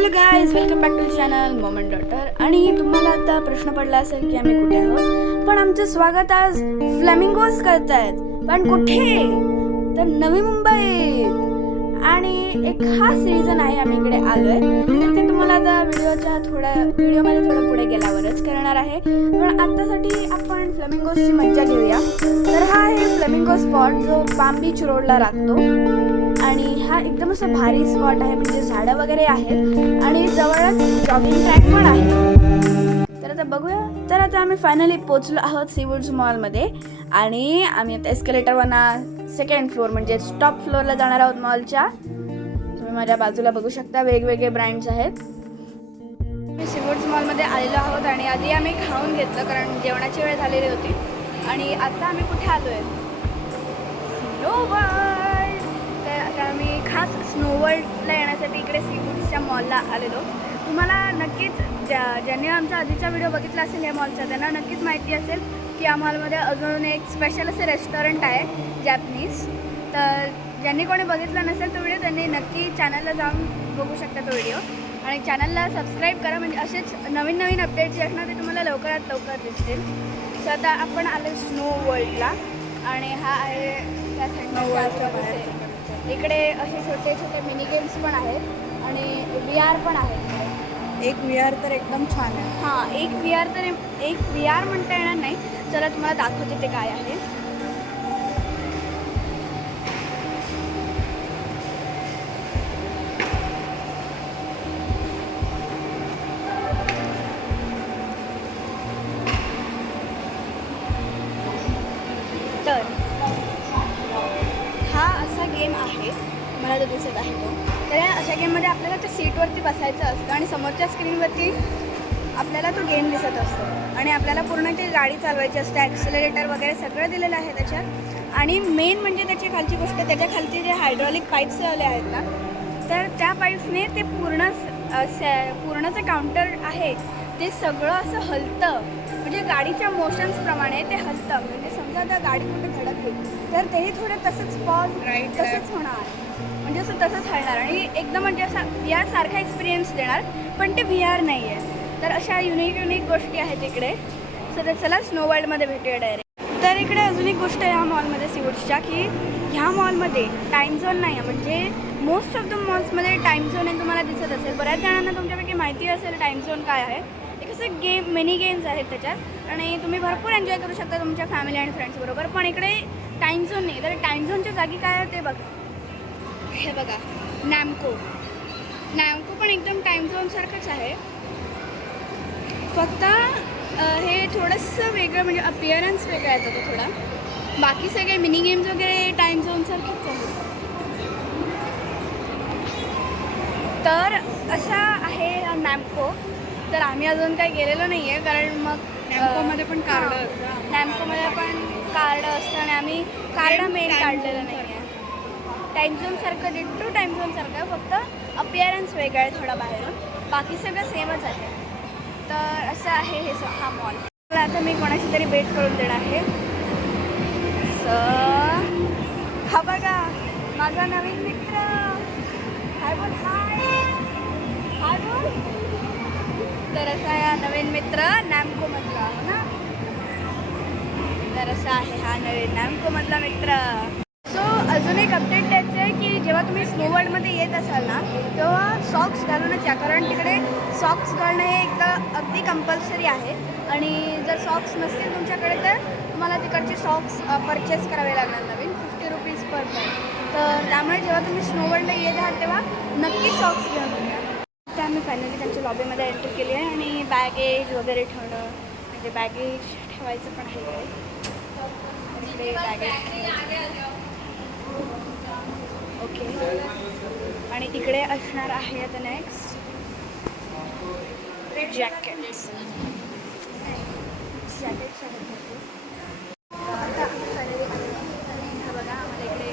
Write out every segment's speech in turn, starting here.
Hello guys, welcome back to channel mom and daughter. आणि तुम्हाला आता प्रश्न पडला असेल की आम्ही कुठे आहोत, पण आमचं स्वागत आज फ्लेमिंगोज करतायत. पण कुठे? तर नवी मुंबईत. आणि एक खास रिझन आहे आम्ही इकडे आलोय, तर ते तुम्हाला आता व्हिडिओमध्ये थोडं पुढे गेल्यावरच करणार आहे. पण आत्तासाठी आपण फ्लेमिंगोजची मज्जा घेऊया. तर हा आहे फ्लेमिंगो स्पॉट जो पाम बीच रोडला लागतो. आणि हा एकदम असं भारी स्पॉट आहे, म्हणजे झाडं वगैरे आहेत आणि जवळच जॉगिंग ट्रॅक पण आहे. तर आता बघूया. तर आता आम्ही फायनली पोचलो आहोत सीवूड्स मॉलमध्ये. आणि आम्ही आता एस्केलेटरवरना सेकंड फ्लोअर म्हणजे टॉप फ्लोअरला जाणार आहोत मॉलच्या. तुम्ही माझ्या बाजूला बघू शकता वेगवेगळे ब्रँड्स आहेत. मी सीवूड्स मॉलमध्ये आलेलो आहोत आणि आधी आम्ही खाऊन घेतलं कारण जेवणाची वेळ झालेली होती. आणि आता आम्ही कुठे आलो आहे? Snow world. तर आता आम्ही खास स्नो वर्ल्डला येण्यासाठी इकडे सीवूड्सच्या मॉलला आलेलो. तुम्हाला नक्कीच ज्यांनी आमचा आधीचा व्हिडिओ बघितला असेल या मॉलचा, त्यांना नक्कीच माहिती असेल की या मॉलमध्ये अजून एक स्पेशल असे रेस्टॉरंट आहे जॅपनीज. तर ज्यांनी कोणी बघितला नसेल तो व्हिडिओ, त्यांनी नक्की चॅनलला जाऊन बघू शकता तो व्हिडिओ. आणि चॅनलला सबस्क्राईब करा, म्हणजे असेच नवीन नवीन अपडेट्स जे असणार ते तुम्हाला लवकरात लवकर दिसतील. तर आता आपण आलो स्नो वर्ल्डला. आणि हा आहे त्या साईडला. इकडे असे छोटे छोटे मिनी गेम्स पण आहेत आणि VR पण आहेत. एक VR तर एकदम छान आहे. हां, एक VR म्हणता येणार नाही. चला तुम्हाला दाखवते ते काय आहे. तर हा असा गेम आहे, मला जो दिसत आहे तो. तर या अशा गेममध्ये आपल्याला त्या सीटवरती बसायचं असतं आणि समोरच्या स्क्रीनवरती आपल्याला तो गेम दिसत असतो. आणि आपल्याला पूर्ण ती गाडी चालवायची असते. ॲक्सिलरेटर वगैरे सगळं दिलेलं आहे त्याच्यात. आणि मेन म्हणजे त्याची खालची गोष्ट, त्याच्या खालची जे हायड्रॉलिक पाईप्स लावले आहेत ना, तर त्या पाईप्सने ते पूर्ण जे काउंटर आहे ते सगळं असं हलतं. म्हणजे गाडीच्या मोशन्सप्रमाणे ते हलतं. म्हणजे समजा आता गाडी कुठे धडकली तर तेही थोडं तसंच पॉज तसंच होणार, म्हणजे असं तसंच हलणार आणि एकदम म्हणजे असा VR सारखा एक्सपिरियन्स देणार. पण ते VR नाही आहे. तर अशा युनिक गोष्टी आहेत इकडे. तर चला स्नो वर्ल्डमध्ये भेटूया डायरेक्ट. तर इकडे अजून एक गोष्ट आहे ह्या मॉलमध्ये सीवूड्सच्या, की ह्या मॉलमध्ये टाईम झोन नाही आहे. म्हणजे मोस्ट ऑफ द मॉल्समध्ये टाईम झोन आहे, तुम्हाला दिसत असेल. बऱ्याच जणांना तुमच्यापैकी माहिती असेल टाईम झोन काय आहे. एक असं मिनी गेम्स आहेत त्याच्यात आणि तुम्ही भरपूर एन्जॉय करू शकता तुमच्या फॅमिली आणि फ्रेंड्सबरोबर. पण इकडे टाईम झोन नाही. तर टाईम झोनच्या जागी काय आहे ते बघा. हे बघा, नॅमको पण एकदम टाईम झोनसारखंच आहे. फक्त हे थोडंसं वेगळं, म्हणजे अपिअरन्स वेगळा येतो तो थोडा. बाकी सगळे मिनी गेम्स वगैरे टाईम झोनसारखेच आहेत. तर असा आहे नॅमको. तर आम्ही अजून काही गेलेलो नाही आहे, कारण मग नॅमकोमध्ये पण कार्ड असतं. नॅमकोमध्ये पण कार्ड असतं आणि आम्ही कार्ड मेन काढलेलं नाही आहे. टाईम झोनसारखं डिट्टो टाईम झोनसारखं, फक्त अपिअरन्स वेगळा आहे थोडा बाहेरून. बाकी सगळं सेमच आहे. तर असं आहे हा मॉल. मला आता मी कोणाशी तरी भेट करून देणार आहे. हा बघा माझा नवीन मित्र. हाय बोल. हाय बोल. तर असा हा नवीन मित्र नॅमकोमधला हो ना. तर असा आहे हा नवीन नॅमकोमधला मित्र. सो अजून एक अपडेट द्यायचं आहे की जेव्हा तुम्ही स्नो वर्ल्डमध्ये येत असाल ना, तेव्हा सॉक्स घालूनच या. कारण तिकडे सॉक्स घालणं हे अगदी कंपल्सरी आहे. आणि जर सॉक्स नसतील तुमच्याकडे तर तुम्हाला तिकडचे सॉक्स परचेस करावे लागणार नवीन, 50 रुपीज पर पेअर. तर त्यामुळे जेव्हा तुम्ही स्नो वर्ल्डला येत आहात तेव्हा नक्की सॉक्स घेऊन या. तर आम्ही फायनली त्यांच्या लॉबीमध्ये एंटर केली आहे आणि बॅगेज वगैरे ठेवणं, म्हणजे बॅगेज ठेवायचं पण आहे इकडे. Baggage okay. आणि इकडे असणार आहे आता नेक्स्ट जॅकेट्स आहेत भरपूर. आता हा बघा, आम्हाला इकडे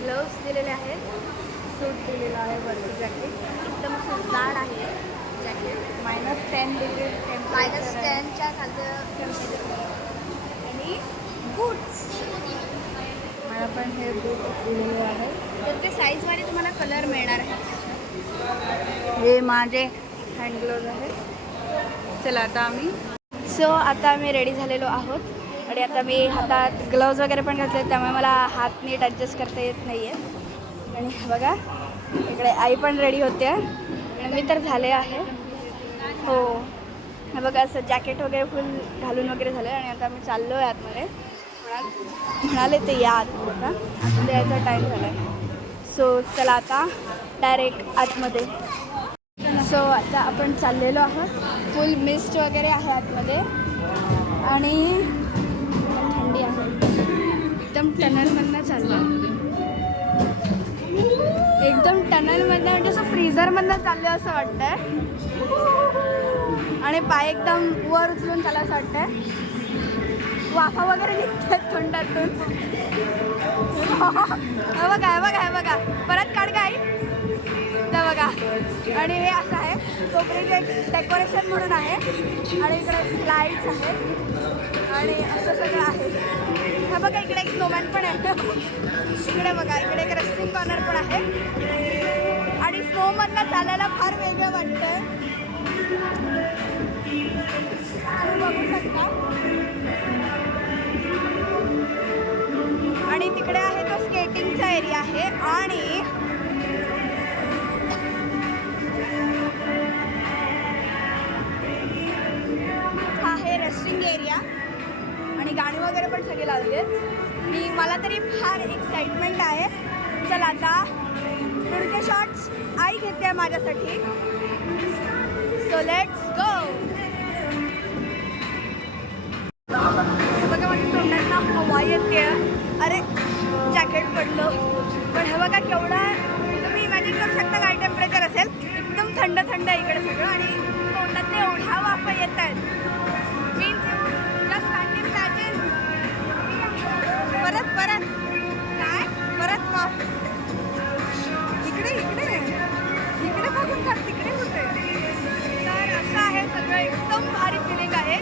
ग्लव्स दिलेले आहेत, सूट दिलेलं आहे, वरती जॅकेट एकदम असं जाड आहे जॅकेट. -10 डिग्री -10च्या खालचं टेम्परेचर. आणि बूट्स, मला पण हे बूट दिलेले आहे. तर ते साईजवाले तुम्हाला कलर मिळणार आहे. हे माझे हँड ग्लोव्ज आहेत. चला आता आम्ही सो आता आम्ही रेडी झालेलो आहोत आणि आता मी हातात ग्लव्ज वगैरे पण घातले, त्यामुळे मला हात नीट ॲडजस्ट करता येत नाही आहे. आणि हे बघा इकडे आई पण रेडी होते आणि मी तर झाले आहे. हो हे बघा असं जॅकेट वगैरे फुल घालून वगैरे झालं आणि आता आम्ही चाललो आहे आतमध्ये. म्हणाले ते या आतमध्ये का आतमध्ये यायचा टाईम झाला आहे. सो चला आता डायरेक्ट आतमध्ये. सो आता आपण चाललेलो आहोत. फुल मिस्ट वगैरे आहे आतमध्ये आणि थंडी आहे. एकदम टनलमधनं चाललो, एकदम टनलमधनं म्हणजे असं फ्रीझरमधनं चाललं असं वाटतंय आणि पाय एकदम वर उचलून चाललं असं वाटतंय. वाफा वगैरे निघतात तोंडातून. हे बघा हे बघा हे बघा परत काढ काय तर बघा. आणि हे असं आहे कोपरीचे एक डेकोरेशन म्हणून आहे आणि इकडे स्लाईड्स आहेत आणि असं सगळं आहे. हा बघा इकडे एक स्नोमॅन पण आहे. इकडे बघा इकडे एक रेस्टिंग कॉर्नर पण आहे आणि स्नोमधनं चालायला फार वेगळं वाटतंय. बघू शकता. आणि तिकडे आहे तो स्केटिंगचा एरिया आहे आणि हा आहे रेस्टिंग एरिया आणि गाणी वगैरे पण सगळे लावली आहेत आणि मला तरी फार एक्साइटमेंट आहे. चला आता पुढचे शॉट्स आई घेते माझ्यासाठी. So let's go. बघा माझ्या तोंडात हवा येते. अरे जॅकेट पडलं पण हे बघा केवढा तुम्ही इमॅजिन करू शकता काय टेम्परेचर असेल. एकदम थंड थंड इकडे सगळं आणि तोंडात एवढ्या वाफा येत आहेत. Means just can imagine. परत परत काय परत वाफ इकडे इकडे इकडे बघून का तिकडे कुठे. तर असं आहे सगळं एकदम भारी फिलिंग आहे.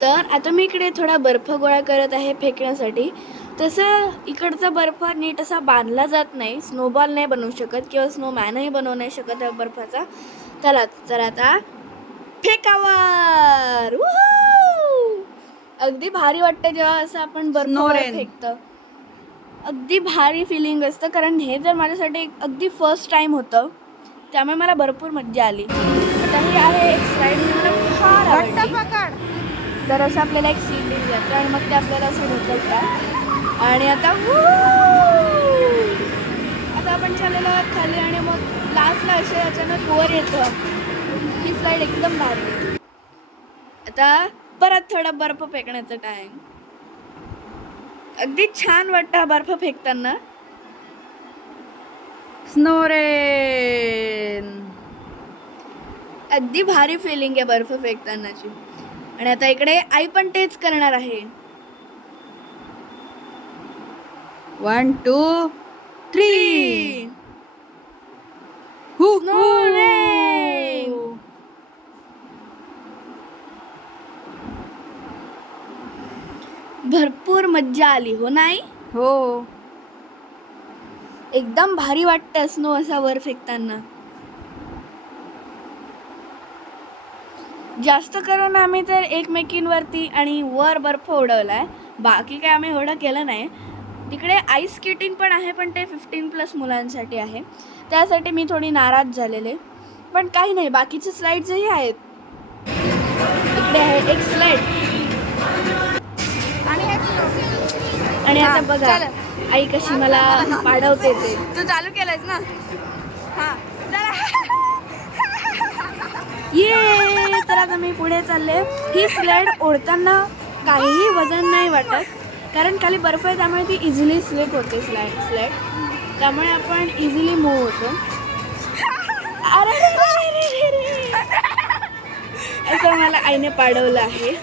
तर आता मी इकडे थोडा बर्फ गोळा करत आहे फेकण्यासाठी. तसं इकडचा बर्फ नीट असा बांधला जात नाही. स्नोबॉल नाही बनवू शकत किंवा स्नोमॅनही बनवू नाही शकत त्या बर्फाचा. तर आता फेकावर. अगदी भारी वाटतं जेव्हा असं आपण बर्फ फेकतं. अगदी भारी फिलिंग असतं कारण हे जर माझ्यासाठी अगदी फर्स्ट टाईम होतं त्यामुळे मला भरपूर मज्जा आली. आता ही आहे एक स्लाईड मला फार आवडली. तर असं आपल्याला एक सीट दिली जातं आणि मग ते आपल्याला असं ढकलतात आणि आता आपण चाललेलो आहोत खाली आणि मग लास्टला असे अचानक वर येतं. ही स्लाईड एकदम भारी. आता परत थोडा बर्फ फेकण्याचा टाइम. अगदी छान वाटतं हा बर्फ फेकताना. स्नोरेन अगदी भारी फिलिंग आहे बर्फ फेकतानाची. आणि आता इकडे आई पण तेच करणार आहे. 1 2 3. भरपूर मज्जा आली हो नाही. हो एकदम भारी वाटतं स्नो असा वर फेकताना. जास्त करून आम्ही तर एकमेकींवरती आणि वर बर्फ उडवलाय. बाकी काय आम्ही एवढं केलं नाही. तिकडे आईस स्केटिंग पण आहे पण ते 15+ मुलांसाठी आहे. त्यासाठी मी थोडी नाराज झालेले. पण काही नाही बाकीचे स्लाईड्सही आहेत. इकडे आहे एक स्लाईड आणि आता बघा आई कशी मला पाडवते ते. तू चालू केलंयस ना. हां ये. तर आता मी पुढे चालले. ही स्लाईड ओढताना काहीही वजन नाही वाटत कारण खाली बर्फ आहे त्यामुळे ती इझिली स्लिप होते स्लाईड. त्यामुळे आपण इझिली मूव्ह होतो. अरे असं मला आईने पाडवलं आहे.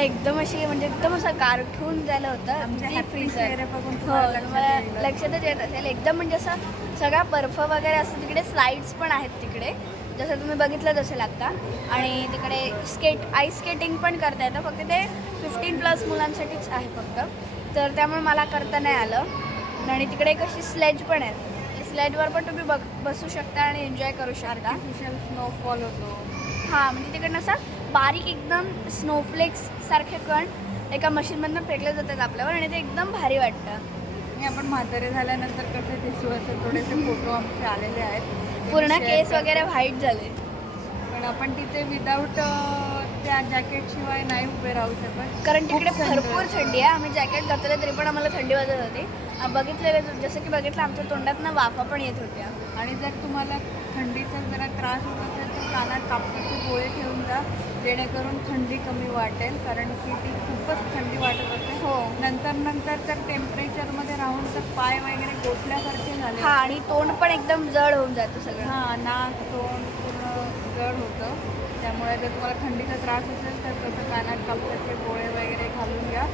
मला एकदम अशी म्हणजे एकदम असं कार्टून झालं होतं आमचे अगदी happy freezer. चेहरे बघून हो तुम्हाला लक्षात मला येईल. लक्षातच येत असेल एकदम म्हणजे असं सगळा बर्फ वगैरे असतं तिकडे स्लाइड्स पण आहेत तिकडे जसं तुम्ही बघितलंच असेल आत्ता आणि तिकडे आईस स्केटिंग पण करता येतं फक्त ते 15+ मुलांसाठीच आहे फक्त तर त्यामुळे मला करता नाही आलं आणि तिकडे एक अशी स्लेज पण आहे स्लेजवर पण तुम्ही बसू शकता आणि एन्जॉय करू शकता आर्टिफिशियल स्नोफॉल होतो. हां म्हणजे तिकडनं असं बारीक एकदम स्नोफ्लेक्स सारखे कण एका मशीनमधनं फेकले जातात आपल्यावर आणि ते एकदम भारी वाटतं आणि आपण म्हातारे झाल्यानंतर कसे दिसू असे थोडेसे फोटो आमचे आलेले आहेत पूर्ण share केस करते. वगैरे व्हाईट झाले पण आपण तिथे विदाऊट त्या जॅकेट शिवाय नाही उभे राहू शकत कारण तिकडे खूप थंड आहे. भरपूर थंडी आहे आम्ही जॅकेट घातलं तरी पण आम्हाला थंडी वाजत होती बघितलेलं जसं की बघितलं आमच्या तोंडात ना वाफा पण येत होत्या आणि जर तुम्हाला थंडीचा जरा त्रास होत असेल तर कानात कापसाचे गोळे ठेवून जा जेणेकरून थंडी कमी वाटेल कारण की ती खूपच थंडी वाटत असते हो नंतर तर टेम्परेचरमध्ये राहून तर पाय वगैरे गोठल्यासारखे झाले हां आणि तोंड पण एकदम जड होऊन जातं सगळं हां नाक तोंड पूर्ण जड होतं त्यामुळे जर तुम्हाला थंडीचा त्रास असेल तर तसं कानात कापसाचे गोळे वगैरे घालून घ्या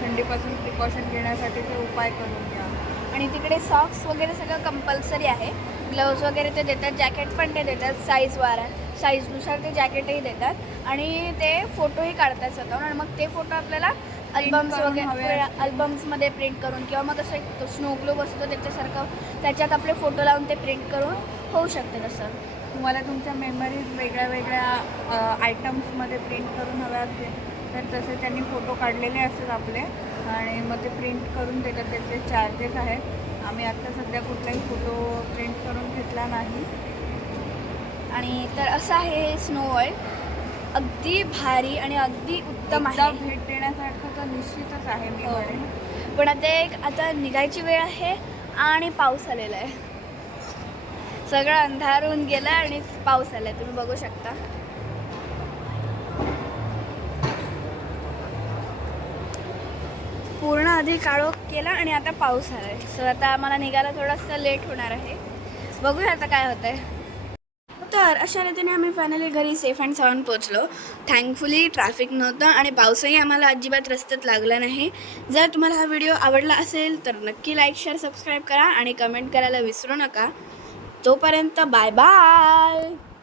थंडीपासून प्रिकॉशन घेण्यासाठीचे उपाय करून घ्या आणि तिकडे सॉक्स वगैरे सगळं कंपल्सरी आहे ग्लव्ज वगैरे ते देतात जॅकेट पण ते देतात साईजनुसार ते जॅकेटही देतात आणि ते फोटोही काढतात स्वतःहून आणि मग ते फोटो आपल्याला अल्बम्स करून वगैरे हवे अल्बम्समध्ये प्रिंट करून किंवा मग असं एक स्नो ग्लोब असतो त्याच्यासारखं त्याच्यात आपले फोटो लावून ते प्रिंट करून होऊ शकते तसं तुम्हाला तुमच्या मेमरीज वेगळ्या आयटम्समध्ये प्रिंट करून हव्या असतील तर तसे त्यांनी फोटो काढलेले असतात आपले आणि मग ते प्रिंट करून देतात त्याचे चार्जेस आहेत आम्ही आत्ता सध्या कुठलाही फोटो प्रिंट करून घेतला नाही आणि तर असं आहे हे स्नो वर्ल्ड अगदी भारी आणि अगदी उत्तम एकदा आहे भेट देण्यासारखं तर निश्चितच आहे मी म्हणेन पण आता निघायची वेळ आहे आणि पाऊस आलेला आहे सगळं अंधार होऊन गेलं आणि पाऊस आलाय तुम्ही बघू शकता पूर्ण आधी काळोख केला आणि आता पाऊस आलाय सो आता आम्हाला निघायला थोडंसं लेट होणार आहे बघूया आता काय होतंय तर अशा रीतीने आम्ही फायनली घरी सेफ अँड साऊंड पोचलो थँकफुली ट्रॅफिक नव्हतं आणि पावसही आम्हाला अजिबात रस्त्यात लागला नाही जर तुम्हाला हा व्हिडिओ आवडला असेल तर नक्की लाईक शेअर सबस्क्राईब करा आणि कमेंट करायला विसरू नका तोपर्यंत बाय बाय